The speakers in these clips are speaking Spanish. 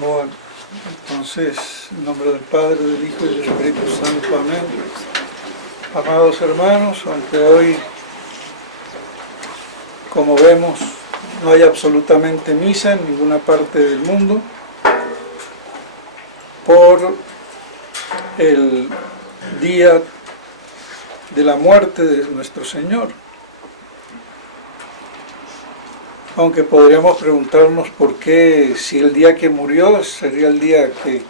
Bueno, entonces, en nombre del Padre, del Hijo y del Espíritu Santo, amén. Amados hermanos, aunque hoy, como vemos, no hay absolutamente misa en ninguna parte del mundo, por el día de la muerte de nuestro Señor. Aunque podríamos preguntarnos por qué, si el día que murió sería el día que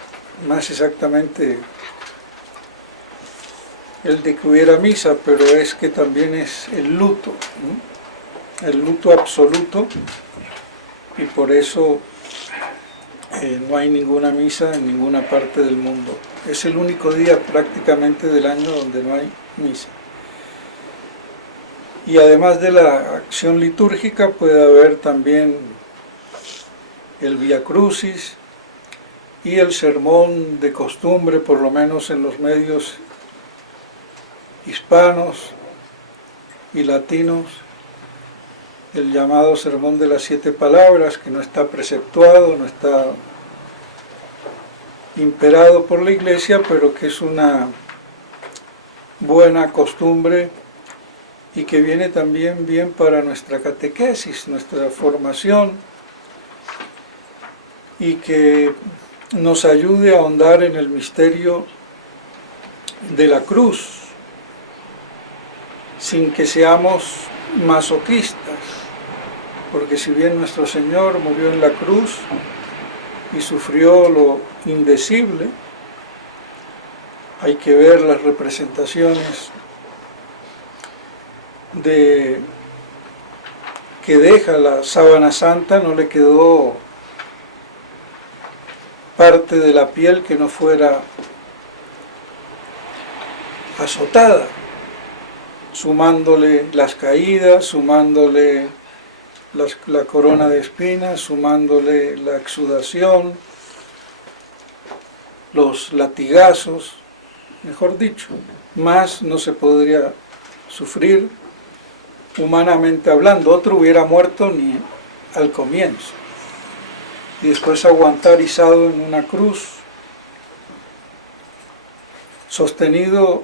más exactamente el de que hubiera misa, pero es que también es el luto, ¿no? El luto absoluto, y por eso no hay ninguna misa en ninguna parte del mundo. Es el único día prácticamente del año donde no hay misa. Y además de la acción litúrgica puede haber también el Vía Crucis y el sermón de costumbre, por lo menos en los medios hispanos y latinos, el llamado sermón de las 7 palabras, que no está preceptuado, no está imperado por la Iglesia, pero que es una buena costumbre y que viene también bien para nuestra catequesis, nuestra formación, y que nos ayude a ahondar en el misterio de la cruz, sin que seamos masoquistas, porque si bien nuestro Señor murió en la cruz y sufrió lo indecible, hay que ver las representaciones que deja la sábana santa. No le quedó parte de la piel que no fuera azotada, sumándole las caídas, sumándole la corona de espinas, sumándole la exudación, los latigazos, mejor dicho, más no se podría sufrir humanamente hablando. Otro hubiera muerto ni al comienzo, y después aguantar izado en una cruz, sostenido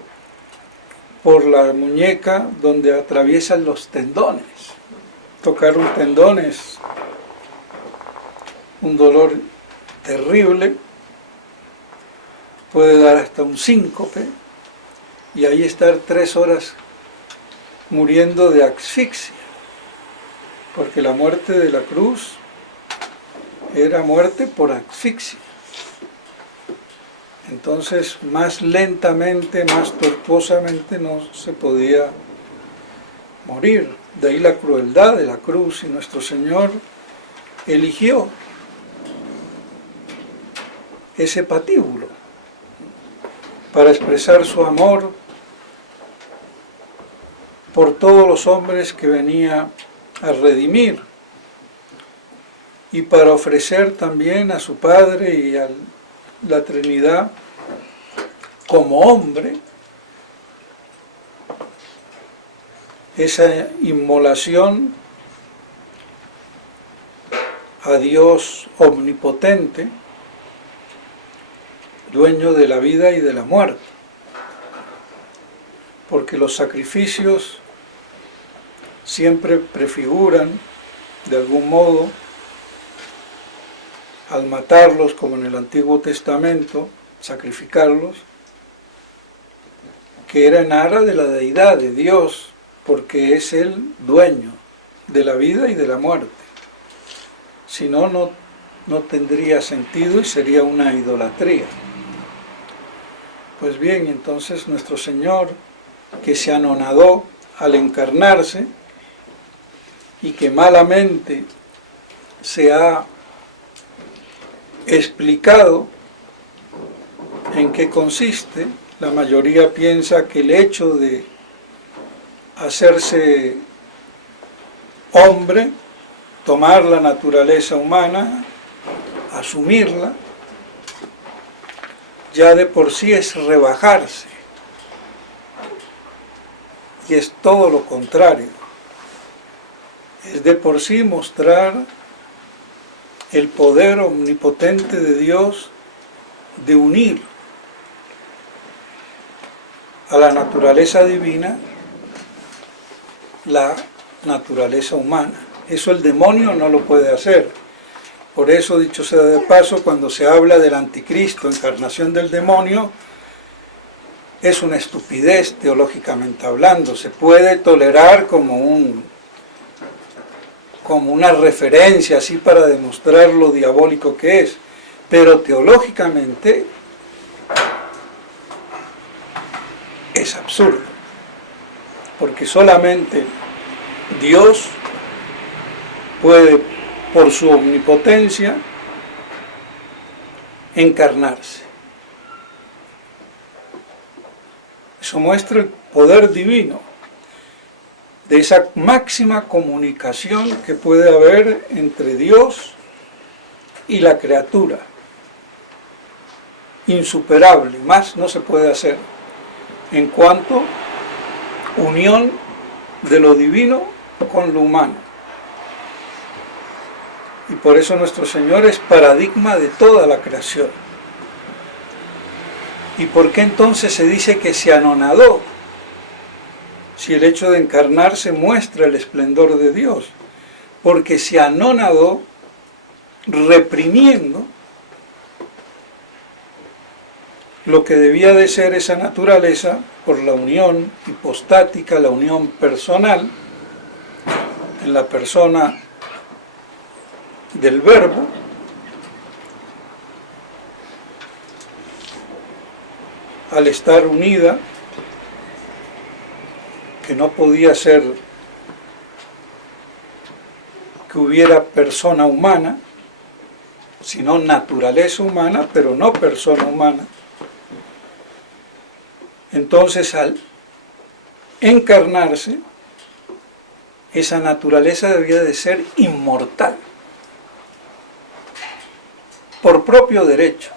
por la muñeca donde atraviesan los tendones. Tocar un tendón es un dolor terrible, puede dar hasta un síncope, y ahí estar 3 horas muriendo de asfixia, porque la muerte de la cruz era muerte por asfixia. Entonces, más lentamente, más tortuosamente no se podía morir. De ahí la crueldad de la cruz, y nuestro Señor eligió ese patíbulo para expresar su amor por todos los hombres que venía a redimir, y para ofrecer también a su Padre y a la Trinidad como hombre esa inmolación a Dios omnipotente, dueño de la vida y de la muerte, porque los sacrificios siempre prefiguran, de algún modo, al matarlos, como en el Antiguo Testamento, sacrificarlos, que era en aras de la deidad de Dios, porque es el dueño de la vida y de la muerte. Si no, no tendría sentido y sería una idolatría. Pues bien, entonces nuestro Señor, que se anonadó al encarnarse y que malamente se ha explicado en qué consiste, la mayoría piensa que el hecho de hacerse hombre, tomar la naturaleza humana, asumirla, ya de por sí es rebajarse, y es todo lo contrario. Es de por sí mostrar el poder omnipotente de Dios de unir a la naturaleza divina la naturaleza humana. Eso el demonio no lo puede hacer. Por eso, dicho sea de paso, cuando se habla del anticristo, encarnación del demonio, es una estupidez teológicamente hablando. Se puede tolerar como una referencia así para demostrar lo diabólico que es, pero teológicamente es absurdo, porque solamente Dios puede, por su omnipotencia, encarnarse. Eso muestra el poder divino de esa máxima comunicación que puede haber entre Dios y la criatura. Insuperable, más no se puede hacer en cuanto unión de lo divino con lo humano. Y por eso nuestro Señor es paradigma de toda la creación. ¿Y por qué entonces se dice que se anonadó? Si el hecho de encarnarse muestra el esplendor de Dios. Porque se anonadó reprimiendo lo que debía de ser esa naturaleza por la unión hipostática, la unión personal, en la persona del Verbo, al estar unida, que no podía ser que hubiera persona humana, sino naturaleza humana, pero no persona humana. Entonces, al encarnarse, esa naturaleza debía de ser inmortal, por propio derecho,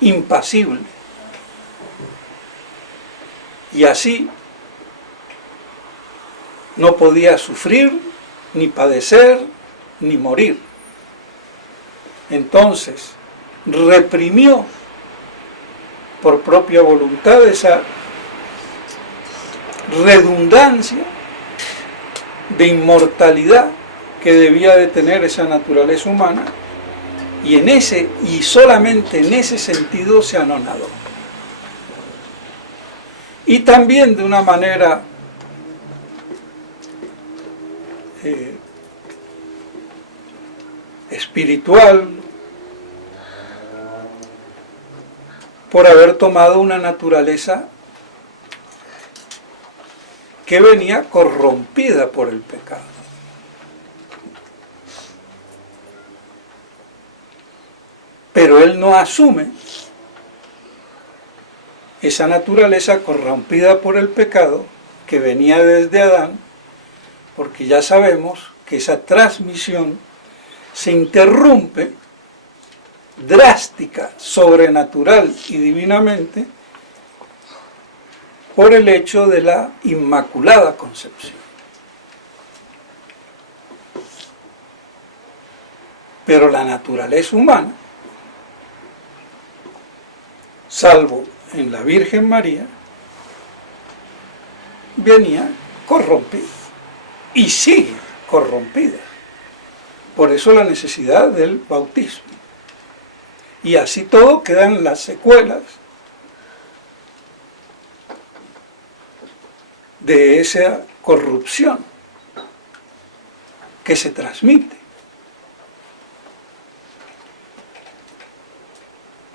impasible. Y así no podía sufrir, ni padecer, ni morir. Entonces, reprimió por propia voluntad esa redundancia de inmortalidad que debía de tener esa naturaleza humana, y solamente en ese sentido se anonadó. Y también de una manera espiritual, por haber tomado una naturaleza que venía corrompida por el pecado. Pero él no asume esa naturaleza corrompida por el pecado que venía desde Adán, porque ya sabemos que esa transmisión se interrumpe drástica, sobrenatural y divinamente por el hecho de la Inmaculada Concepción. Pero la naturaleza humana, salvo en la Virgen María, venía corrompida y sigue corrompida. Por eso la necesidad del bautismo. Y así todo quedan las secuelas de esa corrupción que se transmite.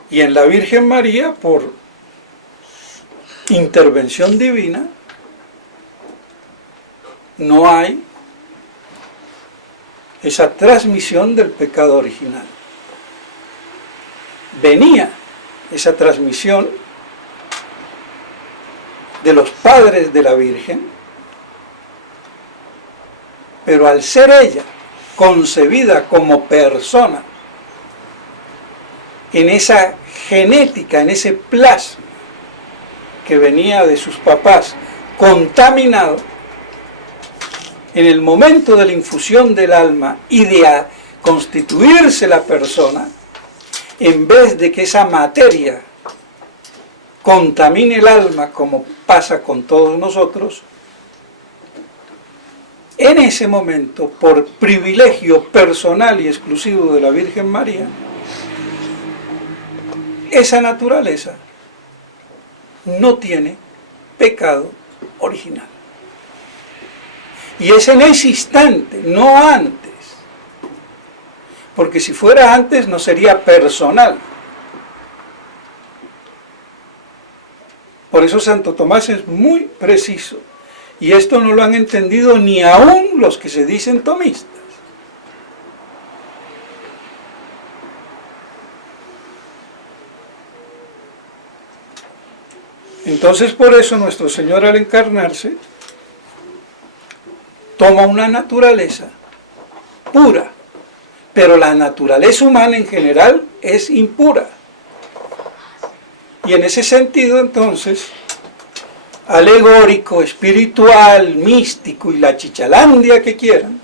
Y en la Virgen María, por intervención divina, no hay esa transmisión del pecado original. Venía esa transmisión de los padres de la Virgen, pero al ser ella concebida como persona, en esa genética, en ese plasma que venía de sus papás contaminado, en el momento de la infusión del alma y de constituirse la persona, en vez de que esa materia contamine el alma como pasa con todos nosotros, en ese momento, por privilegio personal y exclusivo de la Virgen María, esa naturaleza no tiene pecado original. Y es en ese instante, no antes. Porque si fuera antes no sería personal. Por eso Santo Tomás es muy preciso. Y esto no lo han entendido ni aún los que se dicen tomistas. Entonces por eso nuestro Señor al encarnarse toma una naturaleza pura, pero la naturaleza humana en general es impura. Y en ese sentido entonces, alegórico, espiritual, místico y la chichalandia que quieran,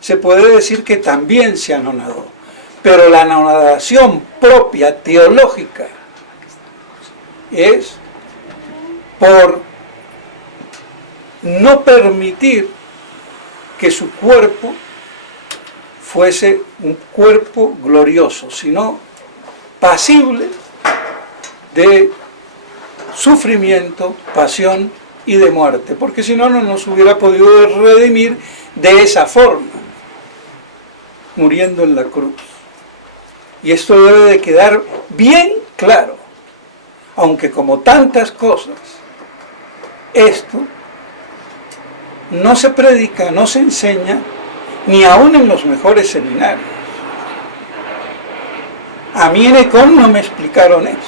se puede decir que también se anonadó. Pero la anonadación propia, teológica, es por no permitir que su cuerpo fuese un cuerpo glorioso, sino pasible de sufrimiento, pasión y de muerte, porque si no, no nos hubiera podido redimir de esa forma, muriendo en la cruz. Y esto debe de quedar bien claro, aunque como tantas cosas, esto no se predica, no se enseña, ni aún en los mejores seminarios. A mí en ECOM no me explicaron eso,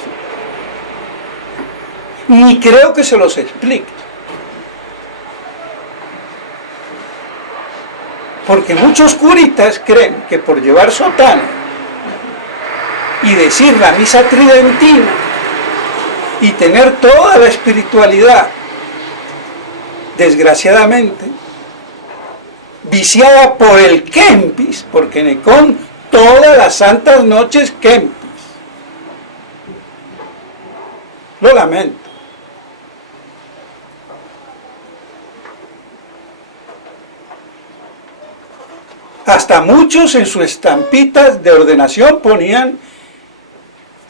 ni creo que se los explique, porque muchos curitas creen que por llevar sotana y decir la misa tridentina y tener toda la espiritualidad, desgraciadamente, viciada por el Kempis, porque en ECOM todas las santas noches Kempis. Lo lamento. Hasta muchos en sus estampitas de ordenación ponían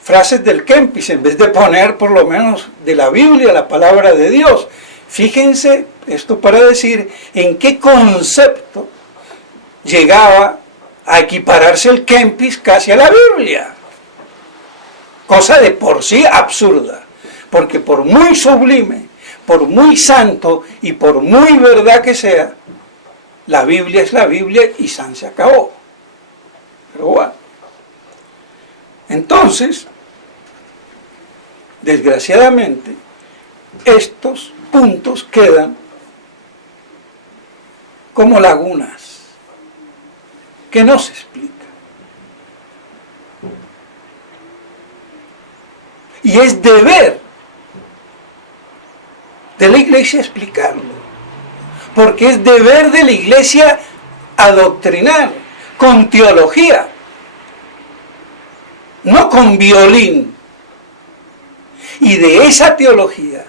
frases del Kempis, en vez de poner por lo menos de la Biblia, la palabra de Dios. Fíjense, esto para decir en qué concepto llegaba a equipararse el Kempis casi a la Biblia. Cosa de por sí absurda, porque por muy sublime, por muy santo y por muy verdad que sea, la Biblia es la Biblia y san se acabó. Pero bueno. Entonces, desgraciadamente, estos puntos quedan como lagunas que no se explican. Y es deber de la Iglesia explicarlo, porque es deber de la Iglesia adoctrinar con teología, no con violín. Y de esa teología,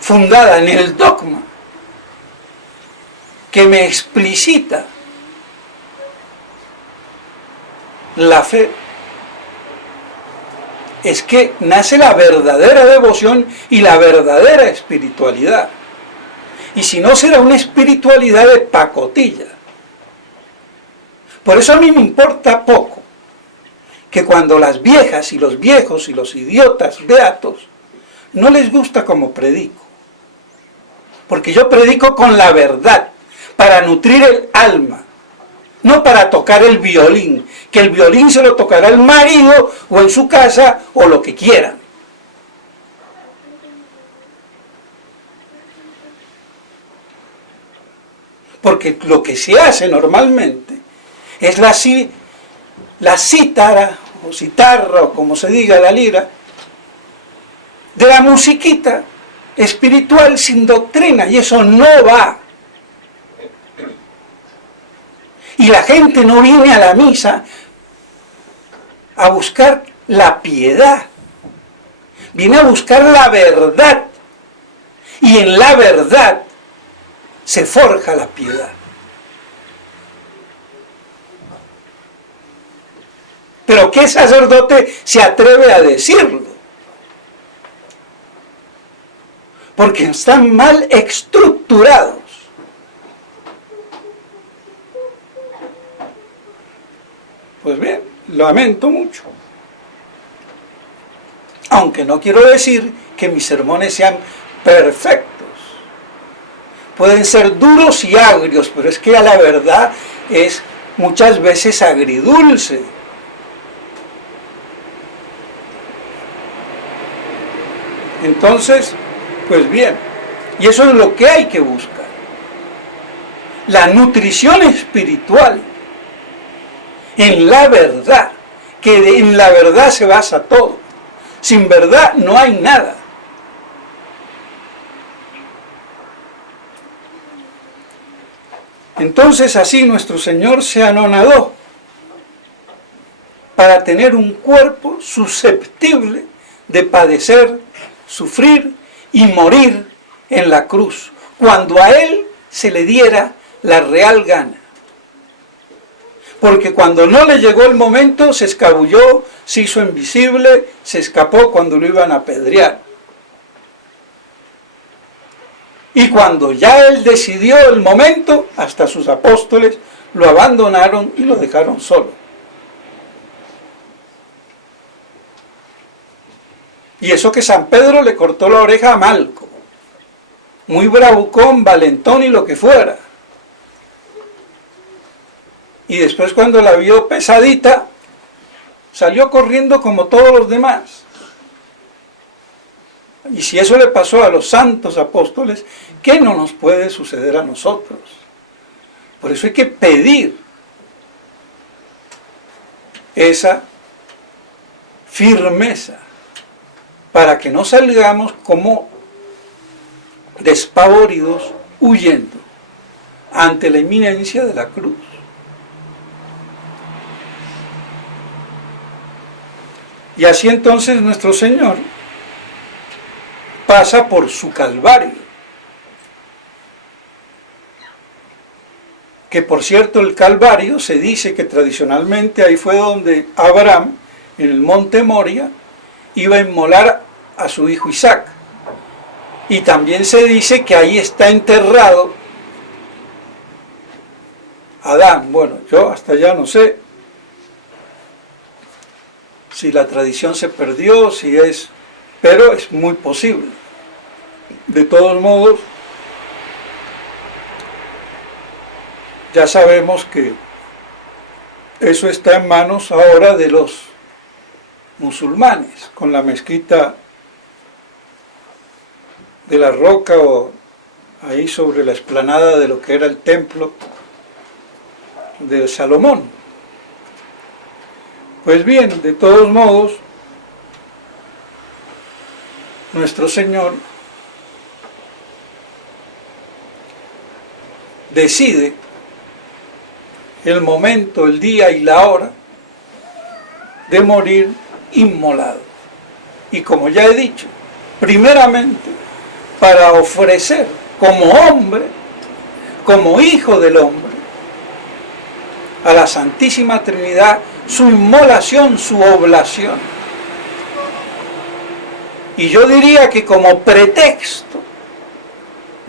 fundada en el dogma, que me explicita la fe, es que nace la verdadera devoción y la verdadera espiritualidad. Y si no, será una espiritualidad de pacotilla. Por eso a mí me importa poco que cuando las viejas y los viejos y los idiotas beatos no les gusta como predico. Porque yo predico con la verdad, para nutrir el alma, no para tocar el violín, que el violín se lo tocará el marido o en su casa o lo que quieran. Porque lo que se hace normalmente es la cítara o citarra o como se diga la lira, de la musiquita espiritual sin doctrina, y eso no va. Y la gente no viene a la misa a buscar la piedad, viene a buscar la verdad. Y en la verdad se forja la piedad. Pero ¿qué sacerdote se atreve a decirlo? Porque están mal estructurados. Pues bien, lamento mucho. Aunque no quiero decir que mis sermones sean perfectos. Pueden ser duros y agrios, pero es que la verdad es muchas veces agridulce. Entonces, pues bien, y eso es lo que hay que buscar. La nutrición espiritual en la verdad, que en la verdad se basa todo. Sin verdad no hay nada. Entonces así nuestro Señor se anonadó para tener un cuerpo susceptible de padecer, sufrir y morir en la cruz, cuando a Él se le diera la real gana. Porque cuando no le llegó el momento, se escabulló, se hizo invisible, se escapó cuando lo iban a apedrear. Y cuando ya Él decidió el momento, hasta sus apóstoles lo abandonaron y lo dejaron solo. Y eso que San Pedro le cortó la oreja a Malco. Muy bravucón, valentón y lo que fuera. Y después cuando la vio pesadita, salió corriendo como todos los demás. Y si eso le pasó a los santos apóstoles, ¿qué no nos puede suceder a nosotros? Por eso hay que pedir esa firmeza, para que no salgamos como despavoridos huyendo ante la inminencia de la cruz. Y así entonces nuestro Señor pasa por su Calvario. Que por cierto el Calvario se dice que tradicionalmente ahí fue donde Abraham, en el monte Moria, iba a inmolar a su hijo Isaac. Y también se dice que ahí está enterrado Adán. Bueno, yo hasta ya no sé si la tradición se perdió, si es, pero es muy posible. De todos modos, ya sabemos que eso está en manos ahora de los musulmanes, con la mezquita de la Roca o ahí sobre la explanada de lo que era el templo de Salomón. Pues bien, de todos modos, nuestro Señor decide el momento, el día y la hora de morir inmolado. Y como ya he dicho, primeramente para ofrecer como hombre, como hijo del hombre, a la Santísima Trinidad su inmolación, su oblación. Y yo diría que como pretexto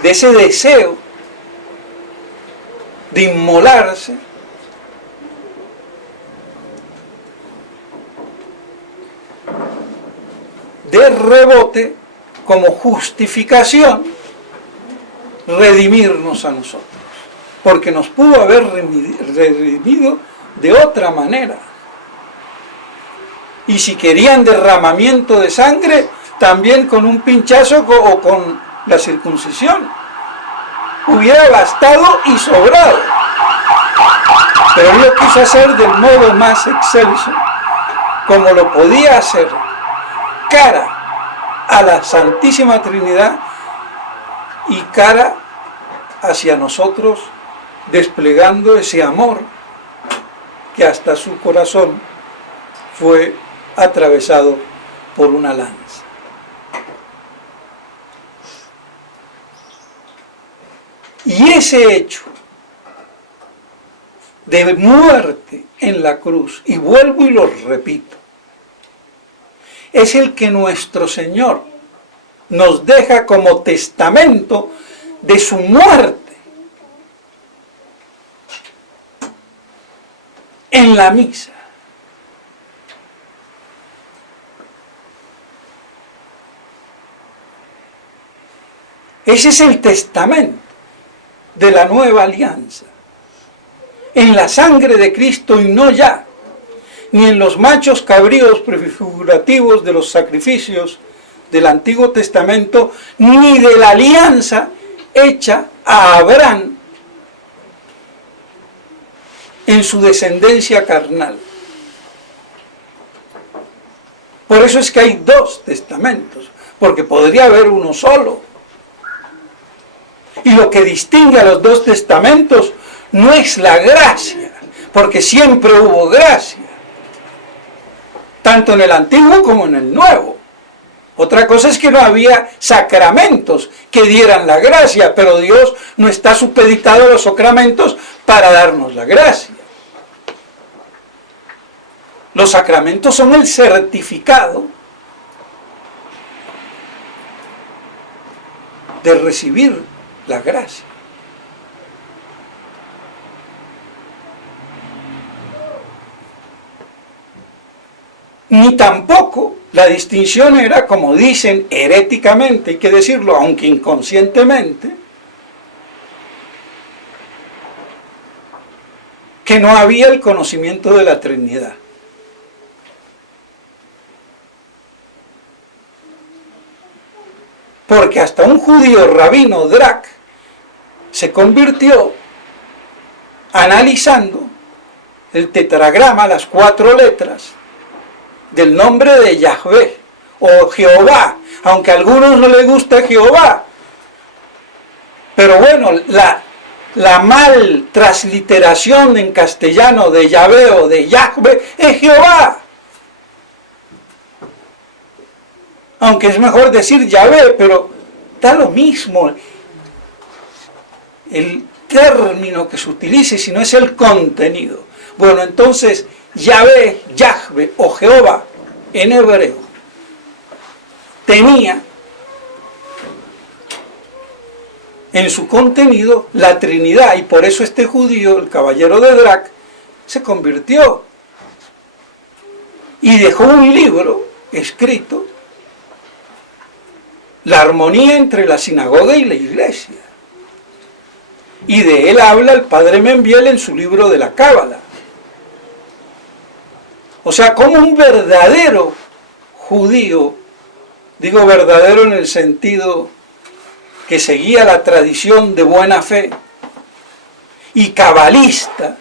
de ese deseo de inmolarse, de rebote, como justificación, redimirnos a nosotros. Porque nos pudo haber redimido de otra manera. Y si querían derramamiento de sangre, también con un pinchazo o con la circuncisión. Hubiera bastado y sobrado. Pero él lo quiso hacer del modo más excelso, como lo podía hacer, cara a la Santísima Trinidad y cara hacia nosotros, desplegando ese amor que hasta su corazón fue atravesado por una lanza. Y ese hecho de muerte en la cruz, y vuelvo y lo repito, es el que nuestro Señor nos deja como testamento de su muerte en la misa. Ese es el testamento de la nueva alianza. En la sangre de Cristo, y no ya, ni en los machos cabríos prefigurativos de los sacrificios del Antiguo Testamento, ni de la alianza hecha a Abraham en su descendencia carnal. Por eso es que hay dos testamentos, porque podría haber uno solo. Y lo que distingue a los dos testamentos no es la gracia, porque siempre hubo gracia, tanto en el Antiguo como en el Nuevo. Otra cosa es que no había sacramentos que dieran la gracia, pero Dios no está supeditado a los sacramentos para darnos la gracia. Los sacramentos son el certificado de recibir la gracia. Ni tampoco la distinción era, como dicen heréticamente, hay que decirlo, aunque inconscientemente, que no había el conocimiento de la Trinidad. Porque hasta un judío rabino, Drak, se convirtió analizando el tetragrama, las 4 letras del nombre de Yahvé o Jehová, aunque a algunos no les gusta Jehová. Pero bueno, la mal transliteración en castellano de Yahvé o de Yahvé es Jehová. Aunque es mejor decir Yahvé, pero da lo mismo el término que se utilice, si no es el contenido. Bueno, entonces Yahvé, Yahvé o Jehová en hebreo tenía en su contenido la Trinidad, y por eso este judío, el caballero de Drak, se convirtió y dejó un libro escrito, La armonía entre la sinagoga y la iglesia. Y de él habla el padre Membiel en su libro de la Cábala. O sea, como un verdadero judío, digo verdadero en el sentido que seguía la tradición de buena fe, y cabalista,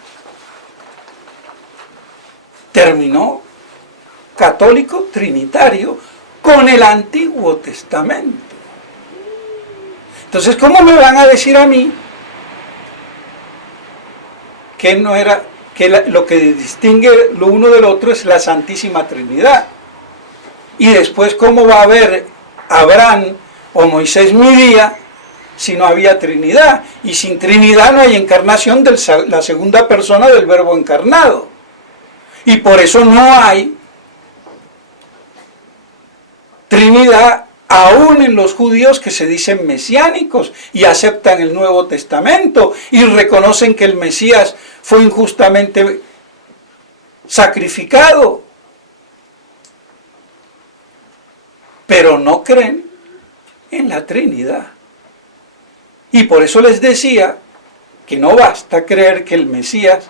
terminó católico trinitario con el Antiguo Testamento. Entonces, ¿cómo me van a decir a mí que no era, que lo que distingue lo uno del otro es la Santísima Trinidad? Y después, ¿cómo va a haber Abraham o Moisés mi día si no había Trinidad? Y sin Trinidad no hay encarnación de la segunda persona del Verbo encarnado. Y por eso no hay Trinidad aún en los judíos que se dicen mesiánicos y aceptan el Nuevo Testamento y reconocen que el Mesías fue injustamente sacrificado, pero no creen en la Trinidad. Y por eso les decía que no basta creer que el Mesías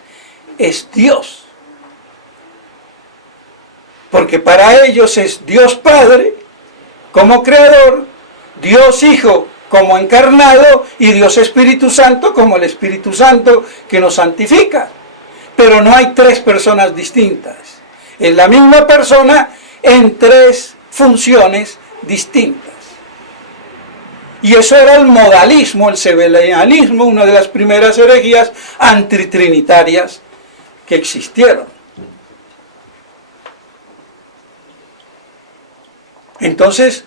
es Dios, porque para ellos es Dios Padre como creador, Dios Hijo como encarnado y Dios Espíritu Santo como el Espíritu Santo que nos santifica. Pero no hay 3 personas distintas. Es la misma persona en 3 funciones distintas. Y eso era el modalismo, el sebelianismo, una de las primeras herejías antitrinitarias que existieron. Entonces,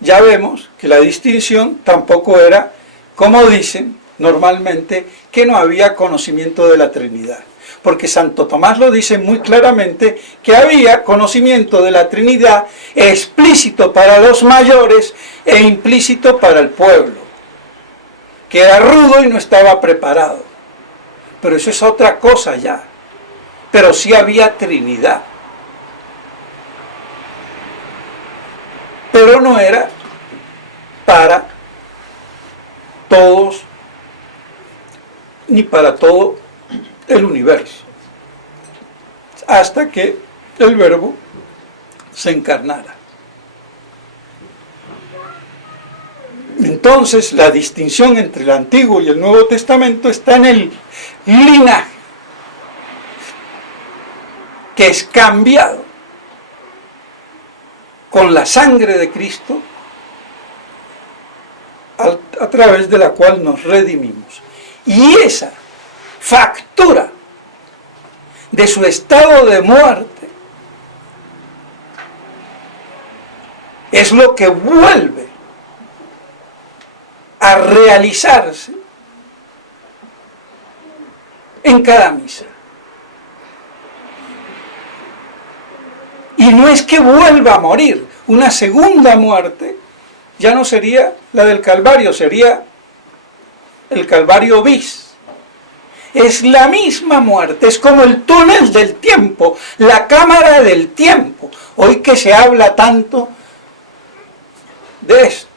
ya vemos que la distinción tampoco era, como dicen normalmente, que no había conocimiento de la Trinidad. Porque Santo Tomás lo dice muy claramente, que había conocimiento de la Trinidad explícito para los mayores e implícito para el pueblo, que era rudo y no estaba preparado. Pero eso es otra cosa ya. Pero sí había Trinidad. Pero no era para todos, ni para todo el universo, hasta que el Verbo se encarnara. Entonces, la distinción entre el Antiguo y el Nuevo Testamento está en el linaje, que es cambiado con la sangre de Cristo, a través de la cual nos redimimos. Y esa factura de su estado de muerte es lo que vuelve a realizarse en cada misa. Y no es que vuelva a morir, una segunda muerte ya no sería la del Calvario, sería el Calvario bis. Es la misma muerte, es como el túnel del tiempo, la cámara del tiempo. Hoy que se habla tanto de esto.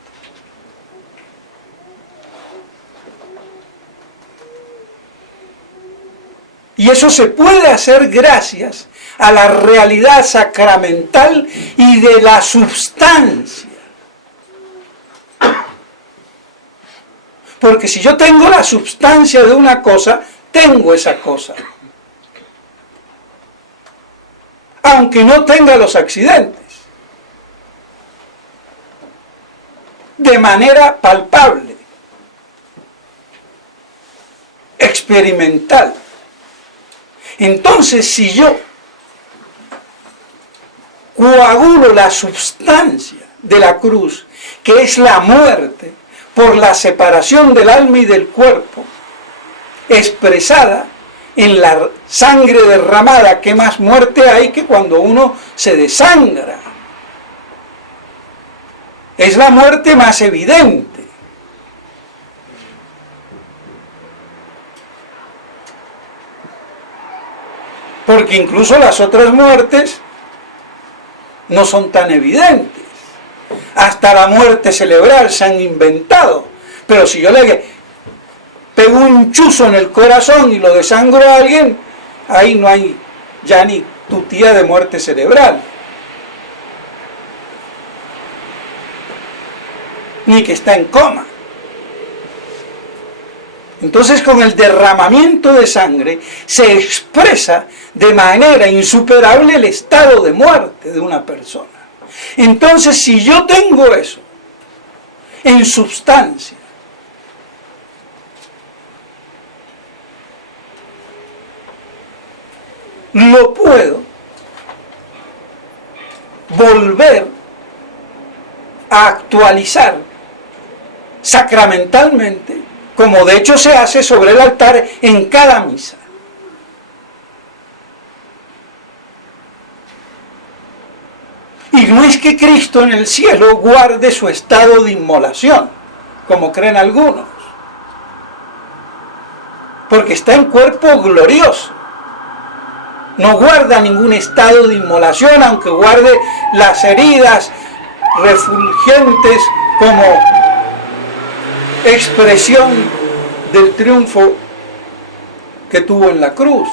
Y eso se puede hacer gracias a la realidad sacramental y de la substancia. Porque si yo tengo la substancia de una cosa, tengo esa cosa. Aunque no tenga los accidentes. De manera palpable. Experimental. Entonces, si yo coagulo la substancia de la cruz, que es la muerte, por la separación del alma y del cuerpo, expresada en la sangre derramada, ¿qué más muerte hay que cuando uno se desangra? Es la muerte más evidente. Porque incluso las otras muertes no son tan evidentes. Hasta la muerte cerebral se han inventado. Pero si yo le pego un chuzo en el corazón y lo desangro a alguien, ahí no hay ya ni tutía de muerte cerebral. Ni que está en coma. Entonces, con el derramamiento de sangre se expresa de manera insuperable el estado de muerte de una persona. Entonces, si yo tengo eso en substancia, lo puedo volver a actualizar sacramentalmente, como de hecho se hace sobre el altar en cada misa. Y no es que Cristo en el cielo guarde su estado de inmolación, como creen algunos, porque está en cuerpo glorioso. No guarda ningún estado de inmolación, aunque guarde las heridas refulgentes como expresión del triunfo que tuvo en la cruz,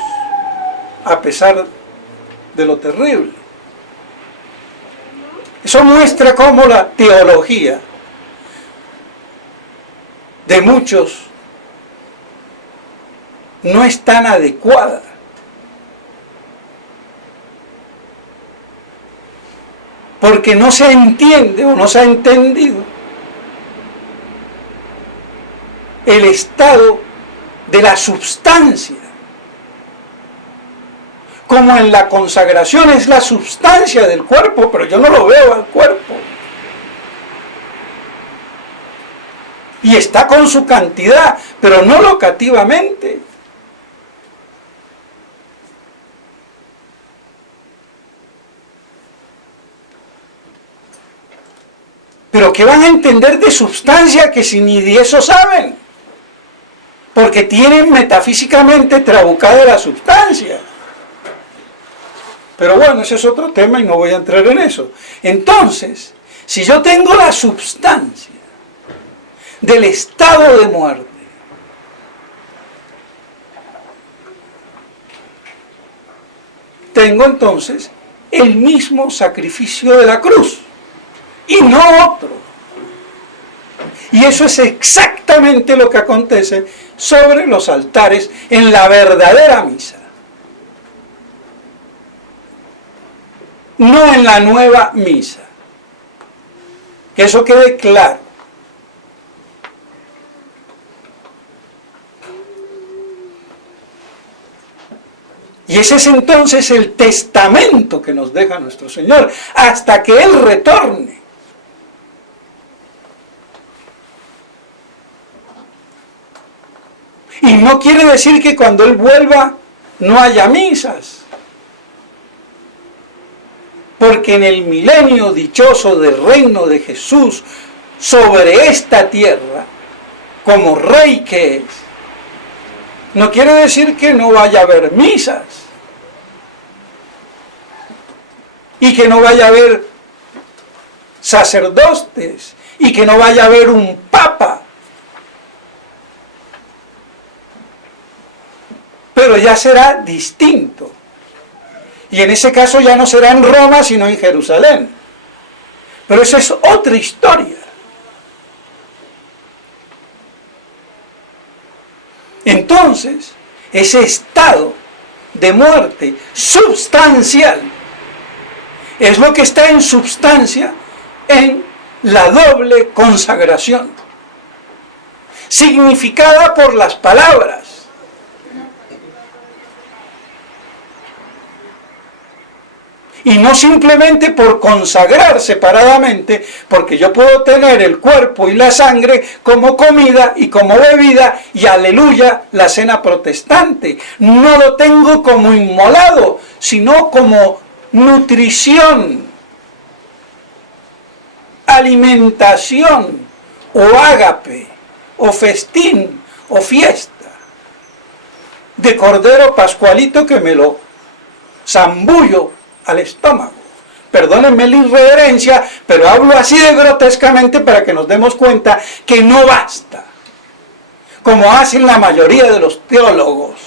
a pesar de lo terrible. Eso muestra cómo la teología de muchos no es tan adecuada. Porque no se entiende o no se ha entendido el estado de la substancia como en la consagración es la sustancia del cuerpo, pero yo no lo veo al cuerpo. Y está con su cantidad, pero no locativamente. Pero ¿qué van a entender de sustancia que si ni de eso saben? Porque tienen metafísicamente trabucada la sustancia. Pero bueno, ese es otro tema y no voy a entrar en eso. Entonces, si yo tengo la sustancia del estado de muerte, tengo entonces el mismo sacrificio de la cruz y no otro. Y eso es exactamente lo que acontece sobre los altares en la verdadera misa. No en la nueva misa. Que eso quede claro. Y ese es entonces el testamento que nos deja nuestro Señor hasta que Él retorne. Y no quiere decir que cuando Él vuelva no haya misas. Porque en el milenio dichoso del reino de Jesús sobre esta tierra, como Rey que es, no quiere decir que no vaya a haber misas. Y que no vaya a haber sacerdotes. Y que no vaya a haber un papa. Pero ya será distinto. Y en ese caso ya no será en Roma, sino en Jerusalén. Pero esa es otra historia. Entonces, ese estado de muerte substancial es lo que está en substancia en la doble consagración, significada por las palabras. Y no simplemente por consagrar separadamente, porque yo puedo tener el cuerpo y la sangre como comida y como bebida, y aleluya, la cena protestante. No lo tengo como inmolado, sino como nutrición, alimentación, o ágape, o festín, o fiesta, de cordero pascualito que me lo zambullo al estómago. Perdónenme la irreverencia, pero hablo así de grotescamente para que nos demos cuenta que no basta, como hacen la mayoría de los teólogos,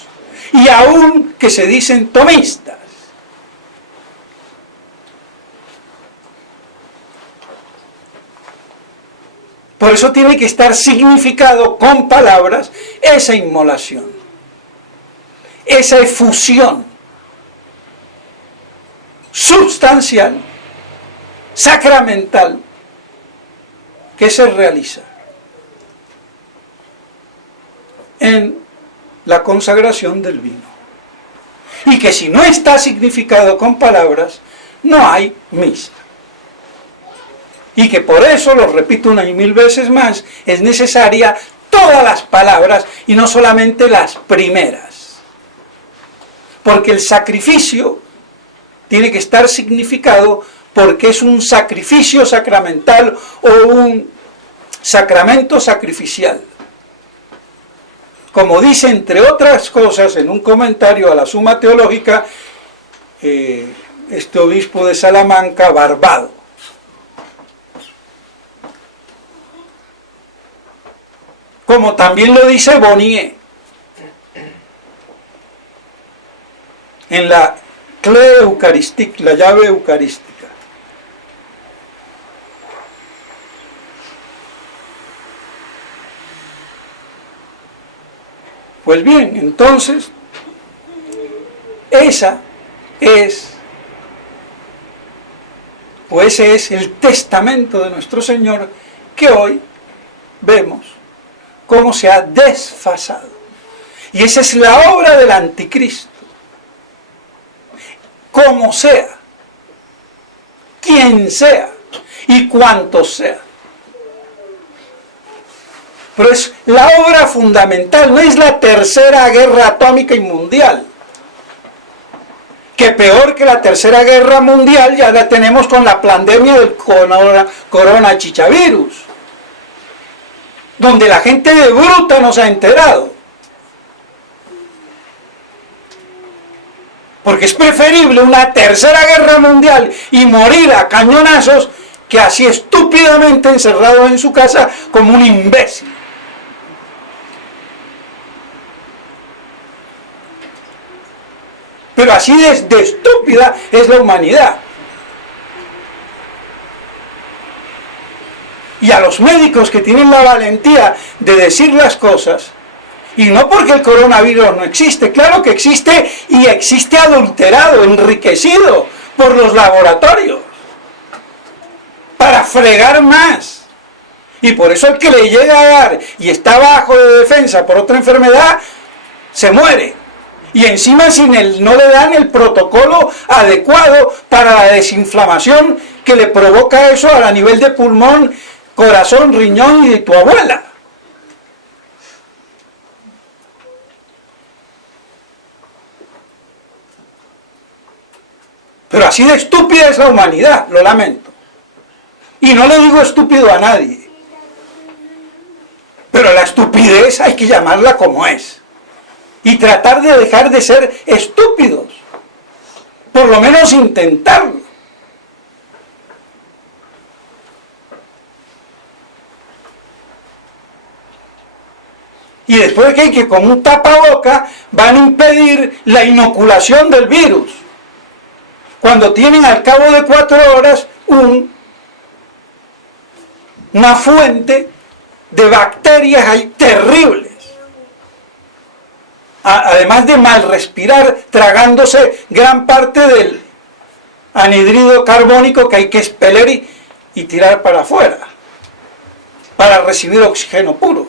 y aún que se dicen tomistas. Por eso tiene que estar significado con palabras esa inmolación, esa efusión substancial, sacramental, que se realiza en la consagración del vino. Y que si no está significado con palabras, no hay misa. Y que por eso, lo repito una y mil veces más, es necesaria todas las palabras y no solamente las primeras. Porque el sacrificio tiene que estar significado porque es un sacrificio sacramental o un sacramento sacrificial. Como dice, entre otras cosas, en un comentario a la Suma Teológica, este obispo de Salamanca, Barbado. Como también lo dice Bonnier, en la Clé Eucaristique, la llave eucarística. Pues bien, entonces, ese es el testamento de nuestro Señor que hoy vemos cómo se ha desfasado. Y esa es la obra del anticristo. como sea, quien sea y cuantos sea. Pero es la obra fundamental, no es la tercera guerra atómica y mundial. Que peor que la tercera guerra mundial ya la tenemos con la pandemia del corona chichavirus, donde la gente de bruta no se ha enterado. Porque es preferible una tercera guerra mundial y morir a cañonazos que así estúpidamente encerrado en su casa como un imbécil. Pero así de estúpida es la humanidad. Y a los médicos que tienen la valentía de decir las cosas, y no porque el coronavirus no existe, claro que existe, y existe adulterado, enriquecido por los laboratorios, para fregar más. Y por eso el que le llega a dar y está bajo de defensa por otra enfermedad, se muere. Y encima no le dan el protocolo adecuado para la desinflamación que le provoca eso a nivel de pulmón, corazón, riñón y de tu abuela. Pero así de estúpida es la humanidad, lo lamento. Y no le digo estúpido a nadie. Pero la estupidez hay que llamarla como es. Y tratar de dejar de ser estúpidos. Por lo menos intentarlo. Y después que con un tapaboca van a impedir la inoculación del virus. Cuando tienen al cabo de 4 horas una fuente de bacterias ahí terribles. Además de mal respirar, tragándose gran parte del anhídrido carbónico que hay que expeler y tirar para afuera, para recibir oxígeno puro.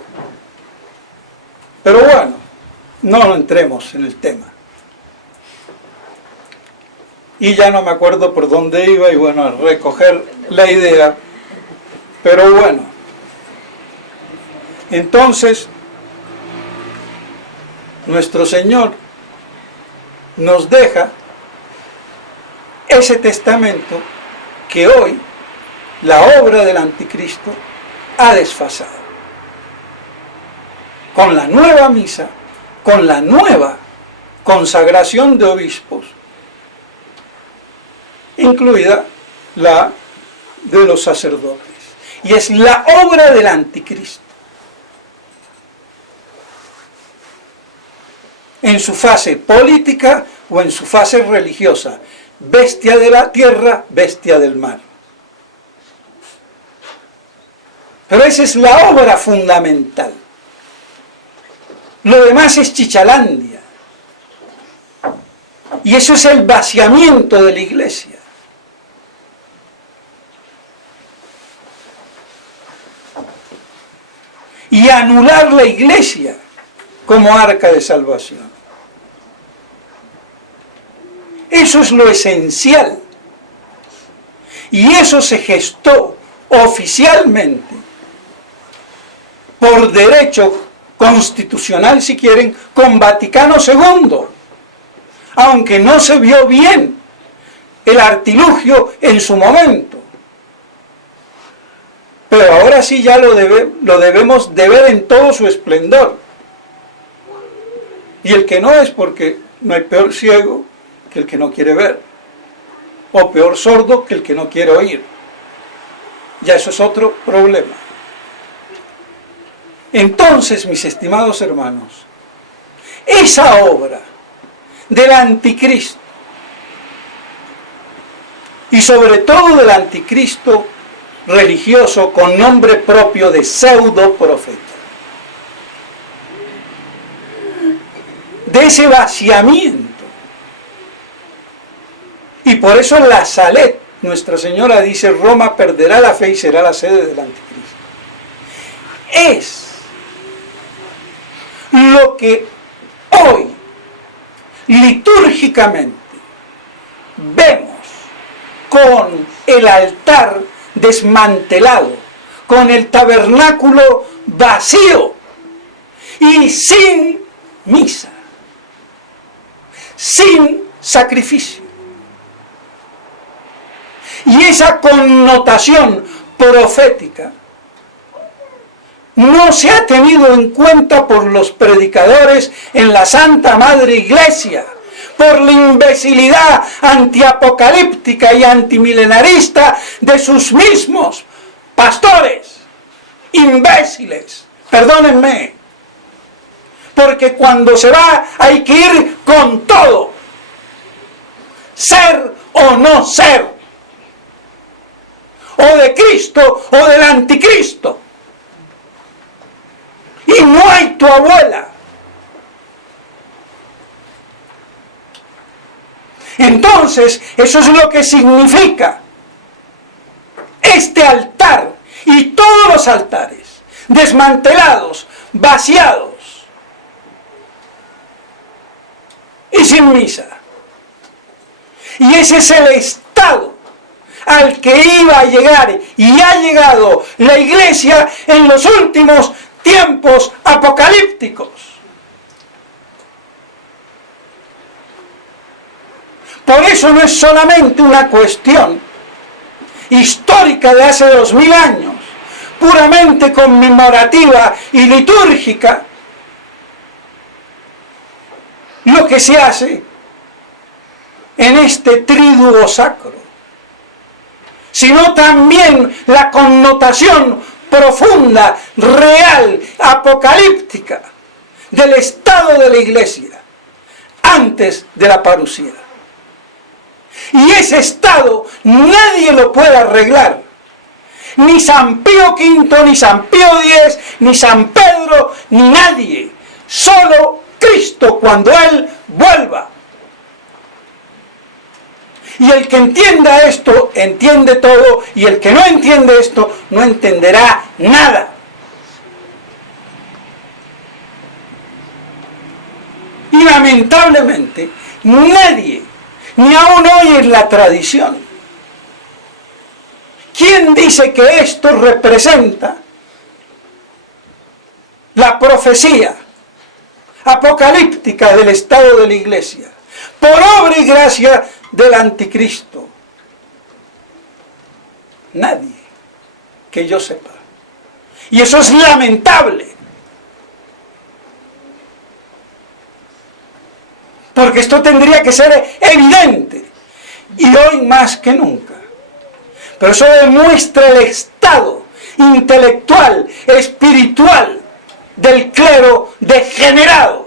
Pero bueno, no entremos en el tema. Y ya no me acuerdo por dónde iba, y bueno, a recoger la idea. Pero bueno, entonces, nuestro Señor nos deja ese testamento que hoy la obra del anticristo ha desfasado. Con la nueva misa, con la nueva consagración de obispos, incluida la de los sacerdotes. Y es la obra del anticristo. En su fase política o en su fase religiosa. Bestia de la tierra, bestia del mar. Pero esa es la obra fundamental. Lo demás es chichalandia. Y eso es el vaciamiento de la iglesia. Y anular la iglesia como arca de salvación. Eso es lo esencial. Y eso se gestó oficialmente, por derecho constitucional, si quieren, con Vaticano II. Aunque no se vio bien el artilugio en su momento. Pero ahora sí ya lo debemos de ver en todo su esplendor. Y el que no, es porque no hay peor ciego que el que no quiere ver. O peor sordo que el que no quiere oír. Ya eso es otro problema. Entonces, mis estimados hermanos, esa obra del anticristo, y sobre todo del anticristo religioso con nombre propio de pseudo profeta, de ese vaciamiento. Y por eso en la Salet, Nuestra Señora dice: Roma perderá la fe y será la sede del anticristo. Es lo que hoy litúrgicamente vemos con el altar desmantelado, con el tabernáculo vacío y sin misa, sin sacrificio. Y esa connotación profética no se ha tenido en cuenta por los predicadores en la Santa Madre Iglesia, por la imbecilidad antiapocalíptica y antimilenarista de sus mismos pastores, imbéciles, perdónenme, porque cuando se va hay que ir con todo, ser o no ser, o de Cristo o del anticristo. Y no hay tu abuela. Entonces, eso es lo que significa este altar y todos los altares desmantelados, vaciados y sin misa. Y ese es el estado al que iba a llegar y ha llegado la Iglesia en los últimos tiempos apocalípticos. Por eso no es solamente una cuestión histórica de hace 2000 años, puramente conmemorativa y litúrgica, lo que se hace en este tríduo sacro, sino también la connotación profunda, real, apocalíptica del estado de la Iglesia antes de la parucía. Y ese estado nadie lo puede arreglar. Ni San Pío V, ni San Pío X, ni San Pedro, ni nadie. Solo Cristo cuando Él vuelva. Y el que entienda esto, entiende todo, y el que no entiende esto, no entenderá nada. Y lamentablemente, nadie, ni aún hoy en la tradición, ¿quién dice que esto representa la profecía apocalíptica del estado de la Iglesia, por obra y gracia del anticristo? Nadie, que yo sepa. Y eso es lamentable, porque esto tendría que ser evidente, y hoy más que nunca. Pero eso demuestra el estado intelectual, espiritual del clero degenerado.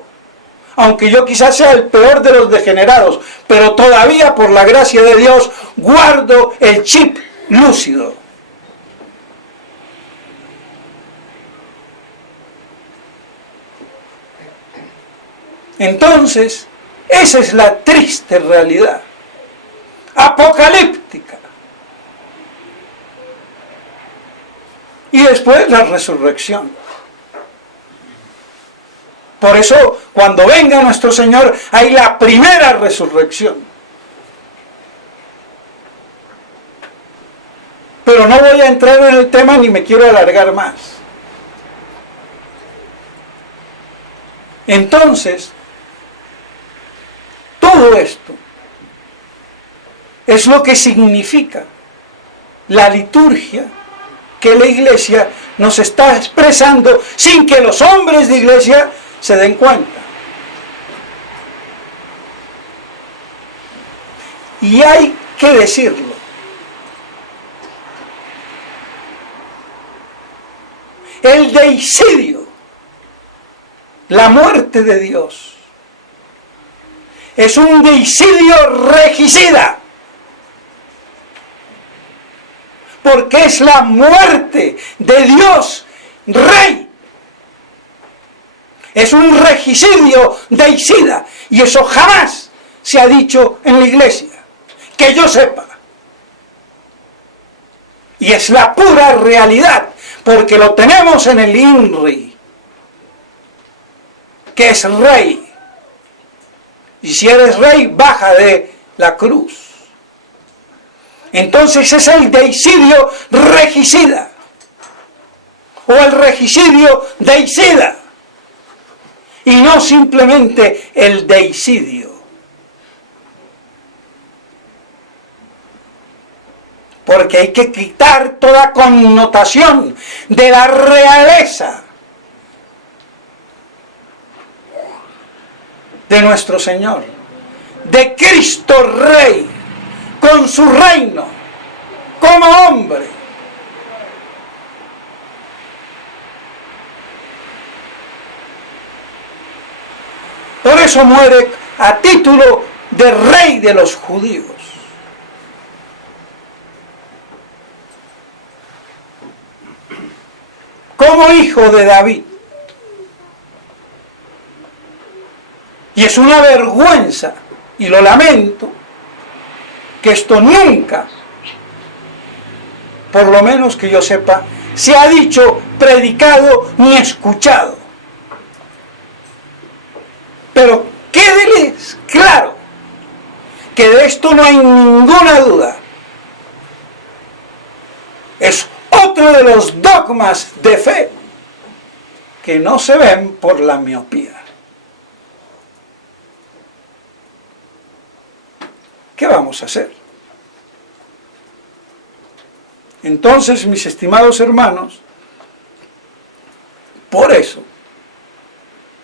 Aunque yo quizás sea el peor de los degenerados, pero todavía por la gracia de Dios guardo el chip lúcido. Entonces, esa es la triste realidad apocalíptica. Y después la resurrección. Por eso, cuando venga nuestro Señor, hay la primera resurrección. Pero no voy a entrar en el tema ni me quiero alargar más. Entonces, todo esto es lo que significa la liturgia que la Iglesia nos está expresando sin que los hombres de Iglesia se den cuenta. Y hay que decirlo. El deicidio, la muerte de Dios, es un deicidio regicida, porque es la muerte de Dios Rey. Es un regicidio deicida, y eso jamás se ha dicho en la Iglesia, que yo sepa. Y es la pura realidad, porque lo tenemos en el INRI, que es rey. Y si eres rey, baja de la cruz. Entonces es el deicidio regicida, o el regicidio deicida, y no simplemente el deicidio. Porque hay que quitar toda connotación de la realeza de nuestro Señor, de Cristo Rey, con su reino, como hombre. Por eso muere a título de Rey de los judíos. Como hijo de David. Y es una vergüenza, y lo lamento, que esto nunca, por lo menos que yo sepa, se ha dicho, predicado ni escuchado. Pero quédeles claro que de esto no hay ninguna duda. Es otro de los dogmas de fe que no se ven por la miopía. ¿Qué vamos a hacer? Entonces, mis estimados hermanos, por eso,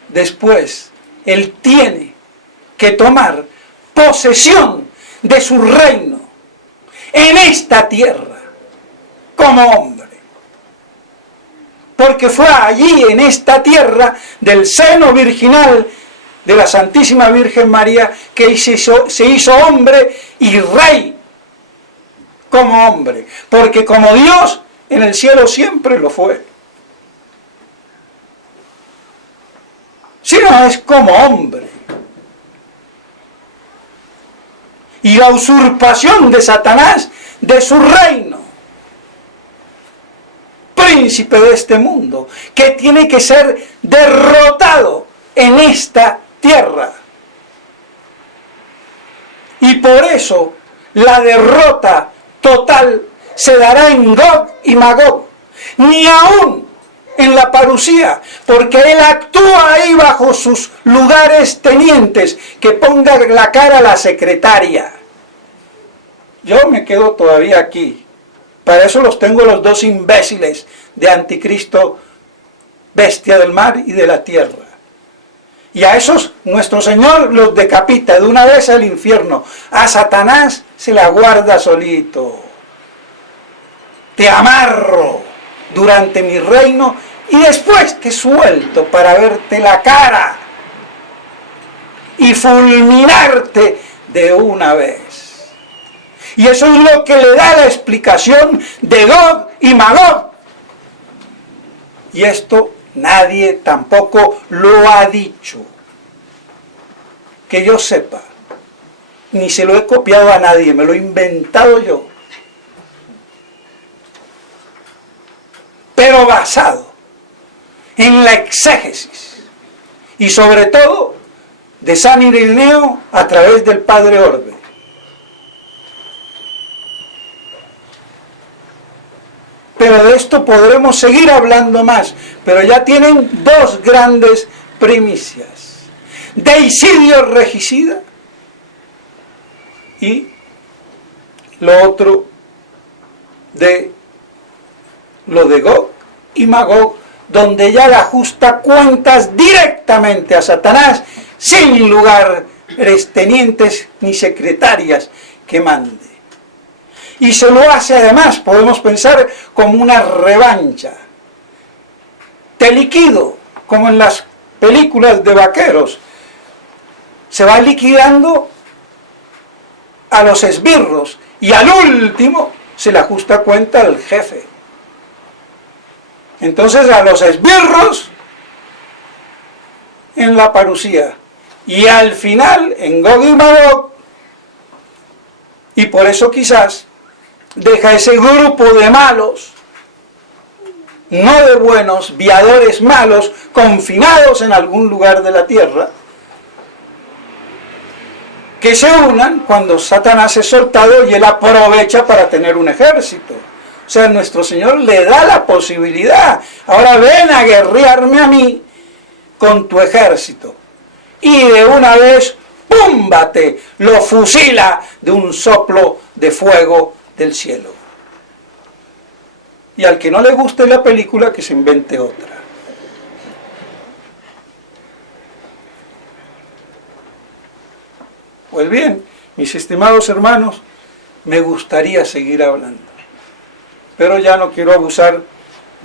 después, Él tiene que tomar posesión de su reino en esta tierra, como hombre. Porque fue allí, en esta tierra, del seno virginal de la Santísima Virgen María, que se hizo hombre y rey como hombre. Porque como Dios, en el cielo siempre lo fue. Sino es como hombre. Y la usurpación de Satanás de su reino, príncipe de este mundo, que tiene que ser derrotado en esta tierra. Y por eso la derrota total se dará en Gog y Magog, ni aún en la parusía, porque él actúa ahí bajo sus lugares tenientes, que ponga la cara a la secretaria. Yo me quedo todavía aquí. Para eso los tengo los dos imbéciles de Anticristo, bestia del mar y de la tierra. Y a esos nuestro Señor los decapita de una vez al infierno. A Satanás se la guarda solito. Te amarro durante mi reino y después te suelto para verte la cara y fulminarte de una vez. Y eso es lo que le da la explicación de Gog y Magog. Y esto nadie tampoco lo ha dicho, que yo sepa, ni se lo he copiado a nadie, me lo he inventado yo. Pero basado en la exégesis y sobre todo de San Ireneo a través del Padre Orbe. Pero de esto podremos seguir hablando más, pero ya tienen dos grandes primicias: deicidio regicida y lo otro de lo de Gog y Magog, donde ya le ajusta cuentas directamente a Satanás, sin lugares tenientes ni secretarias que mande. Y se lo hace además, podemos pensar, como una revancha. Te liquido, como en las películas de vaqueros. Se va liquidando a los esbirros y al último se le ajusta cuenta al jefe. Entonces a los esbirros en la parusía y al final en Gog y Magog, y por eso quizás deja ese grupo de malos, no de buenos, viadores malos, confinados en algún lugar de la tierra, que se unan cuando Satanás es soltado y él aprovecha para tener un ejército. O sea, nuestro Señor le da la posibilidad. Ahora ven a guerrearme a mí con tu ejército. Y de una vez, ¡púmbate! Lo fusila de un soplo de fuego del cielo. Y al que no le guste la película, que se invente otra. Pues bien, mis estimados hermanos, me gustaría seguir hablando, pero ya no quiero abusar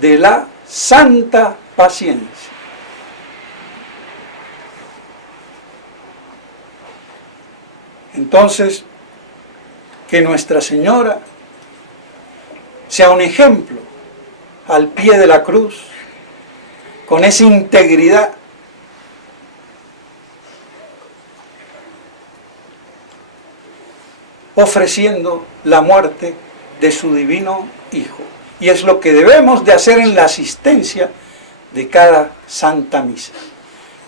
de la santa paciencia. Entonces, que Nuestra Señora sea un ejemplo al pie de la cruz, con esa integridad, ofreciendo la muerte de su divino Hijo. Y es lo que debemos de hacer en la asistencia de cada Santa Misa.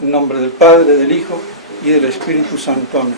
En nombre del Padre, del Hijo y del Espíritu Santo. Amén.